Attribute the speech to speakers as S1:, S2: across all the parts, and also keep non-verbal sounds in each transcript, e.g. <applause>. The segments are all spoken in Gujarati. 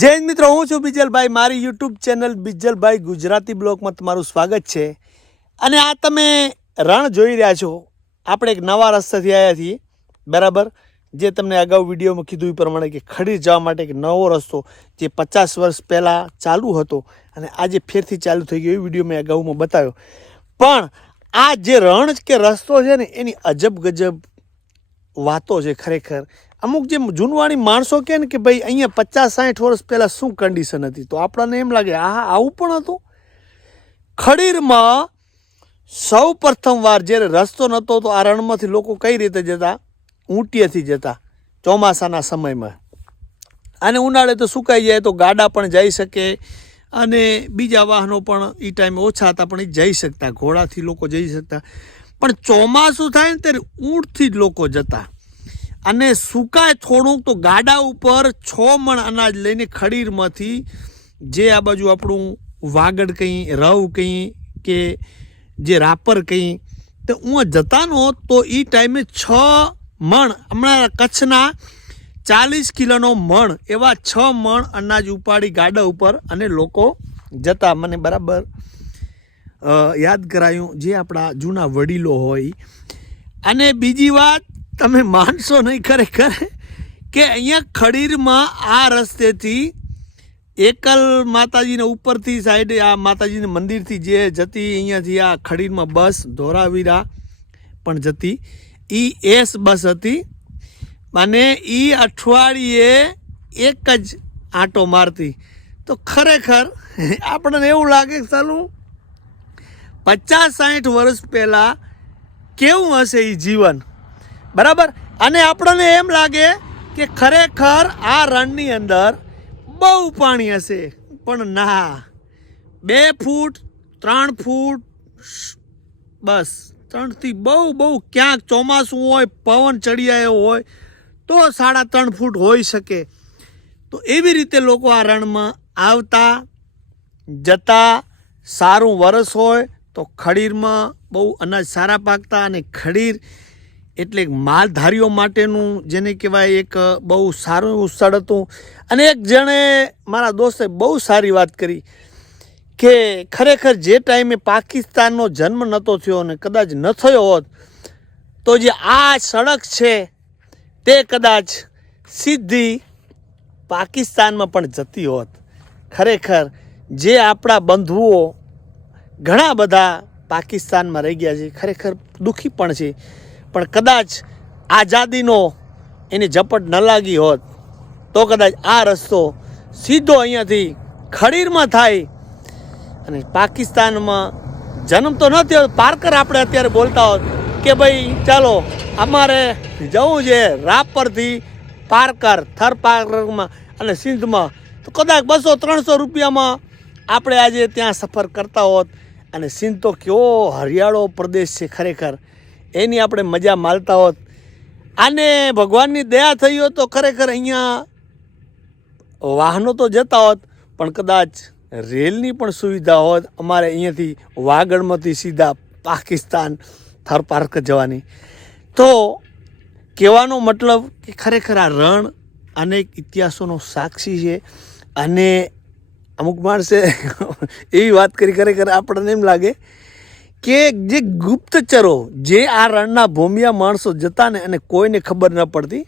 S1: હિન્દ મિત્રો, હું છું બિજલભાઈ. મારી યુટ્યુબ ચેનલ બિજલભાઈ ગુજરાતી બ્લોગમાં તમારું સ્વાગત છે. અને આ તમે રણ જોઈ રહ્યા છો. આપણે એક નવા રસ્તાથી આવ્યા છીએ. બરાબર? જે તમને અગાઉ વિડીયોમાં કીધું એ પ્રમાણે કે ખડીર જવા માટે એક નવો રસ્તો, જે પચાસ વર્ષ પહેલાં ચાલુ હતો અને આજે ફેરથી ચાલુ થઈ ગયો, એ વીડિયો મેં અગાઉમાં બતાવ્યો. પણ આ જે રણ કે રસ્તો છે ને, એની અજબ ગજબ વાતો છે ખરેખર. અમુક જે જૂનવાણી માણસો કહે ને કે ભાઈ અહીંયા પચાસ સાઠ વર્ષ પહેલાં શું કન્ડિશન હતી? તો આપણને એમ લાગે આ આવું પણ હતું? ખડીરમાં સૌ પ્રથમ વાર જ્યારે રસ્તો નહોતો તો આ રણમાંથી લોકો કઈ રીતે જતા? ઊંટીએથી જતા, ચોમાસાના સમયમાં. અને ઉનાળે તો સુકાઈ જાય, તો ગાડા પણ જઈ શકે, અને બીજા વાહનો પણ એ ટાઈમે ઓછા હતા, પણ એ જઈ શકતા, ઘોડાથી લોકો જઈ શકતા. પણ ચોમાસું થાય ને ત્યારે ઊંટથી જ લોકો જતા. અને સુકાય થોડુંક તો ગાડા ઉપર છ મણ અનાજ લઈને ખડીરમાંથી જે આ બાજુ આપણું વાગડ કંઈ, રવ કંઈ કે જે રાપર કંઈ, તો હું જતાનો તો એ ટાઈમે છ મણ, હમણાં કચ્છના ચાલીસ કિલોનો મણ, એવા છ મણ અનાજ ઉપાડી ગાડા ઉપર અને લોકો જતા. મને બરાબર યાદ કરાયું જે આપણા જૂના વડીલો હોય. અને બીજી વાત તમે માનશો નહીં ખરેખર કે અહીંયા ખડીરમાં આ રસ્તેથી એકલ માતાજીને ઉપરથી સાઈડે આ માતાજીને મંદિરથી જે જતી અહીંયાથી આ ખડીરમાં બસ ધોરાવીરા પણ જતી. એ એસ બસ હતી અને એ અઠવાડિયે એક જ આંટો મારતી. તો ખરેખર <laughs> આપણને એવું લાગે કે ચાલું પચાસ સાઠ વર્ષ પહેલાં કેવું હશે એ જીવન? બરાબર? અને આપણને એમ લાગે કે ખરેખર આ રણની અંદર બહુ પાણી હશે. પણ ના. બે ફૂટ, ત્રણ ફૂટ, બસ. ત્રણથી બહુ બહુ ક્યાંક ચોમાસું હોય, પવન ચડી આવ્યો હોય, તો સાડા ત્રણ ફૂટ હોઈ શકે. તો એવી રીતે લોકો આ રણમાં આવતા, જતા, સારું વરસ હોય, તો ખડીરમાં બહુ અનાજ સારા પાકતા અને ખડીર એટલે માલધારીઓ માટેનું જેને કહેવાય એક બહુ સારું એવું સ્થળ હતું. અને એક જણે મારા દોસ્તે બહુ સારી વાત કરી કે ખરેખર જે ટાઈમે પાકિસ્તાનનો જન્મ નહોતો થયો અને કદાચ ન થયો હોત, તો જે આ સડક છે તે કદાચ સીધી પાકિસ્તાનમાં પણ જતી હોત. ખરેખર જે આપણા બંધુઓ ઘણા બધા પાકિસ્તાનમાં રહી ગયા છે, ખરેખર દુઃખી પણ છે. પણ કદાચ આઝાદીનો એની ઝપટ ન લાગી હોત, તો કદાચ આ રસ્તો સીધો અહીંયાથી ખડીરમાં થાય. અને પાકિસ્તાનમાં જન્મ તો ન થયો, પારકર આપણે અત્યારે બોલતા હોત કે ભાઈ ચાલો, અમારે જવું છે રાપરથી પારકર, થર પારકરમાં અને સિંધમાં. તો કદાચ બસો ત્રણસો રૂપિયામાં આપણે આજે ત્યાં સફર કરતા હોત. અને સિંધ તો કેવો હરિયાળો પ્રદેશ છે ખરેખર. એની આપણે મજા માલતા હોત. આને ભગવાનની દયા થઈ હોત તો ખરેખર અહીંયા વાહનો તો જતા હોત, પણ કદાચ રેલની પણ સુવિધા હોત. અમારે અહીંયાથી વાગડમાંથી સીધા પાકિસ્તાન થર પાર્ક જવાની. તો કહેવાનો મતલબ કે ખરેખર આ રણ અનેક ઇતિહાસોનો સાક્ષી છે અને અમુક માણસે એવી વાત કરી, ખરેખર આપણને એમ લાગે કે જે ગુપ્તચરો જે આ રણના ભૂમિયા માણસો જતા ને અને કોઈને ખબર ન પડતી,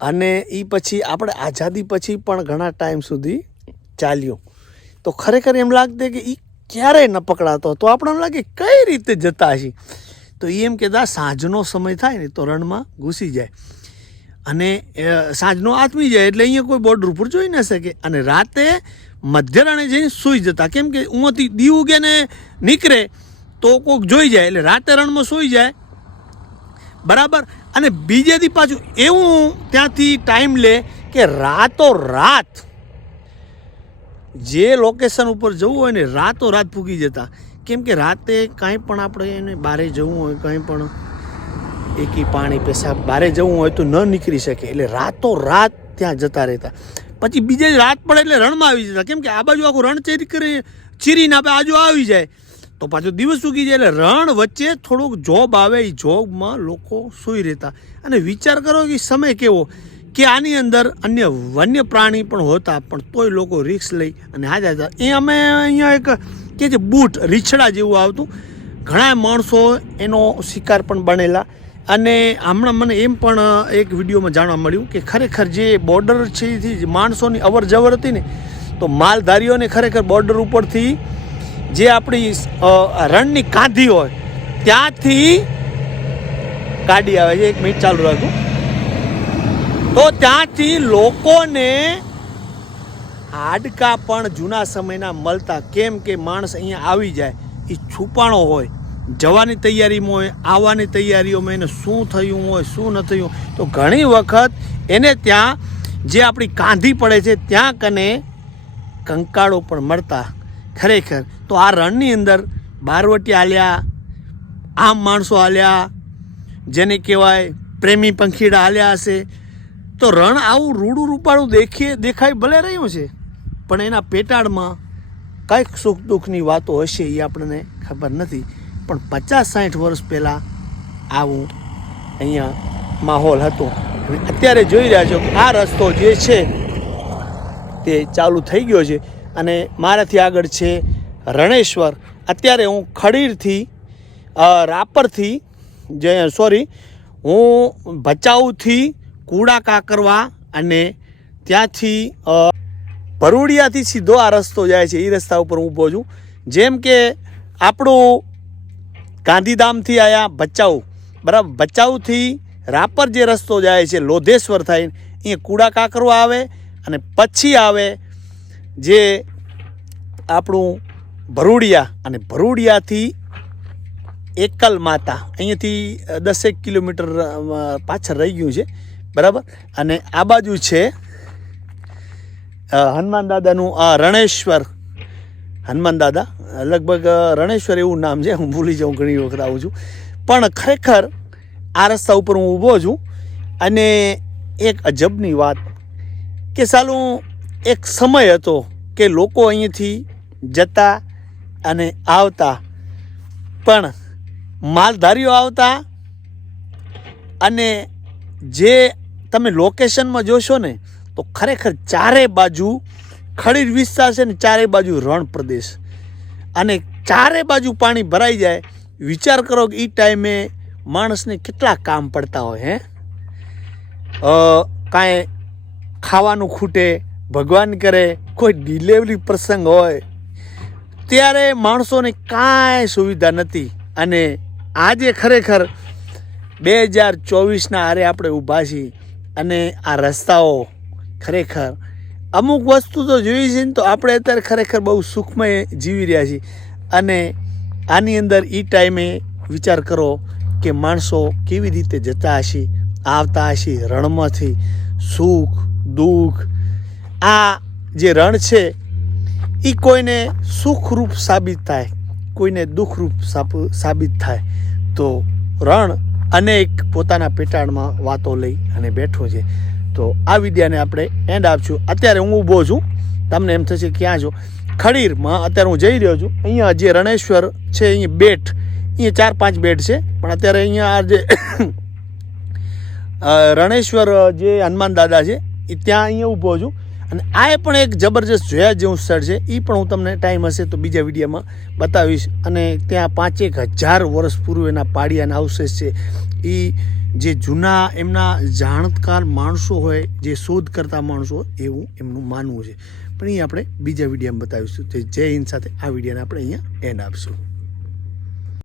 S1: અને એ પછી આપણે આઝાદી પછી પણ ઘણા ટાઈમ સુધી ચાલ્યો. તો ખરેખર એમ લાગતે કે એ ક્યારેય ન પકડાતો તો આપણે એમ લાગે કઈ રીતે જતા હશે? તો એ એમ કહેતા, સાંજનો સમય થાય ને તો રણમાં ઘૂસી જાય. અને સાંજનો આથમી જાય એટલે અહીંયા કોઈ બોર્ડર ઉપર જોઈ ન શકે. અને રાતે મધ્ય રણે જઈને સૂઈ જતા. કેમ કે ઉંથી દીવ કે નીકળે. તો કોઈક જોઈ જાય, એટલે રાતે રણમાં સૂઈ જાય. બરાબર? અને બીજે દી પાછું એવું ત્યાંથી ટાઈમ લે કે રાતો રાત જે લોકેશન ઉપર જવું હોય ને રાતો રાત ફૂકી જતા. કેમ કે રાતે કાંઈ પણ આપણે એને બહારે જવું હોય, કાંઈ પણ એકી પાણી પેશાબ બહારે જવું હોય તો ન નીકળી શકે. એટલે રાતો રાત ત્યાં જતા રહેતા. પછી બીજે રાત પડે એટલે રણમાં આવી જતા. કેમ કે આ બાજુ આખું રણ ચેરી કરી ચીરીને આપણે આજુ આવી જાય. તો પાછો દિવસ ઉગી જાય એટલે રણ વચ્ચે થોડુંક જોબ આવે એ જોબમાં લોકો સૂઈ રહેતા. અને વિચાર કરો કે સમય કેવો? કે આની અંદર અન્ય વન્ય પ્રાણી પણ હોતા, પણ તોય લોકો રિક્સ લઈ અને હાજર હતા એ અમે અહીંયા એક કે છે, બૂટ રીછડા જેવું આવતું. ઘણા માણસો એનો શિકાર પણ બનેલા. અને હમણાં મને એમ પણ એક વિડીયોમાં જાણવા મળ્યું કે ખરેખર જે બોર્ડર છે જે માણસોની અવર જવર હતી ને, તો માલધારીઓને ખરેખર બોર્ડર ઉપરથી જે આપણી રણની કાંધી હોય, ત્યાંથી કાઢી આવે છે. એક મિનિટ ચાલુ રાખું તો ત્યાંથી લોકોને હાડકા પણ જૂના સમયના મળતા. કેમ કે માણસ અહીંયા આવી જાય એ છુપાણો હોય, જવાની તૈયારીમાં હોય, આવવાની તૈયારીઓમાં એને શું થયું હોય, શું ન થયું તો ઘણી વખત એને ત્યાં જે આપણી કાંધી પડે છે, ત્યાં કને કંકાળો પણ મળતા. ખરેખર. તો આ રણની અંદર બારવટી આલ્યા, આમ માણસો આલ્યા, જેને કહેવાય પ્રેમી પંખીડા આલ્યા હશે. તો રણ આવું રૂડું રૂપાળું દેખીએ દેખાય ભલે રહ્યું છે, પણ એના પેટાળમાં કંઈક સુખ દુઃખની વાતો હશે એ આપણને ખબર નથી. પણ પચાસ સાઠ વર્ષ પહેલાં આવું અહીંયા માહોલ હતો. અત્યારે જોઈ રહ્યા છો કે આ રસ્તો જે છે તે ચાલુ થઈ ગયો છે. અને મારાથી આગળ છે રણેશ્વર. અત્યારે હું ખડીરથી રાપરથી, જે, સોરી, હું ભચાઉથી કુડા કાકરવા અને ત્યાંથી ભરૂડિયાથી સીધો આ રસ્તો જાય છે. એ રસ્તા ઉપર હું ઊભો છું. જેમ કે આપણું ગાંધીધામથી આયા ભચાઉ. બરાબર? ભચાઉથી રાપર જે રસ્તો જાય છે, લોધેશ્વર થાય, અહીંયા કુડા કાકરવા આવે અને પછી આવે જે આપણું ભરૂડિયા અને ભરૂડિયાથી એકલ માતા, અહીંયાથી દસેક કિલોમીટર પાછળ રહી ગયું છે. બરાબર? અને આ બાજુ છે હનુમાન દાદાનું આ રણેશ્વર. હનુમાન દાદા લગભગ રણેશ્વર એવું નામ છે, હું ભૂલી જાઉં, ઘણી વખત આવું છું. પણ ખરેખર આ રસ્તા ઉપર હું ઊભો છું અને એક અજબની વાત કે સાલું એક સમય હતો કે લોકો અહીંયાથી જતા અને આવતા. પણ માલધારીઓ આવતા અને જે તમે લોકેશનમાં જોશો ને, તો ખરેખર ચારે બાજુ ખડીર વિસ્તાર છે ને, ચારે બાજુ રણ પ્રદેશ. અને ચારે બાજુ પાણી ભરાઈ જાય. વિચાર કરો કે એ ટાઈમે માણસને કેટલા કામ પડતા હોય, હે? કાંઈ ખાવાનું ખૂટે ભગવાન કરે, કોઈ ડિલિવરી પ્રસંગ હોય, ત્યારે માણસોને કાંઈ સુવિધા નથી. અને આજે ખરેખર બે હજાર ચોવીસના આરે આપણે ઊભા છીએ અને આ રસ્તાઓ ખરેખર અમુક વસ્તુ તો જોઈ છે ને તો આપણે અત્યારે ખરેખર બહુ સુખમય જીવી રહ્યા છીએ. અને આની અંદર એ ટાઈમે વિચાર કરો કે માણસો કેવી રીતે જતા હશે, આવતા હશે રણમાંથી. સુખ, દુઃખ આ જે રણ છે એ કોઈને સુખરૂપ સાબિત થાય, કોઈને દુઃખરૂપ સાબિત થાય. તો રણ અનેક પોતાના પેટાળમાં વાતો લઈ અને બેઠો છે. તો આ વિદ્યાને આપણે એન્ડ આપશું. અત્યારે હું ઊભો છું. તમને એમ થશે ક્યાં છો? ખડીરમાં. અત્યારે હું જઈ રહ્યો છું. અહીંયા જે રણેશ્વર છે, અહીંયા બેટ. અહીંયા ચાર પાંચ બેટ છે. પણ અત્યારે અહીંયા જે <coughs> રણેશ્વર જે હનુમાન દાદા છે, એ ત્યાં અહીંયા ઊભો છું. અને આ પણ એક જબરજસ્ત જોયા જેવું સ્થળ છે. એ પણ હું તમને ટાઈમ હશે તો બીજા વિડીયોમાં બતાવીશ. અને ત્યાં પાંચેક હજાર વર્ષ પૂર્વેના પાડિયાના અવશેષ છે. એ જે જૂના એમના જાણકાર માણસો હોય, જે શોધ કરતા માણસો એવું એમનું માનવું છે. પણ એ આપણે બીજા વિડીયોમાં બતાવીશું. તો જય હિન્દ સાથે આ વિડીયોને આપણે અહીંયા એન્ડ આપીશું.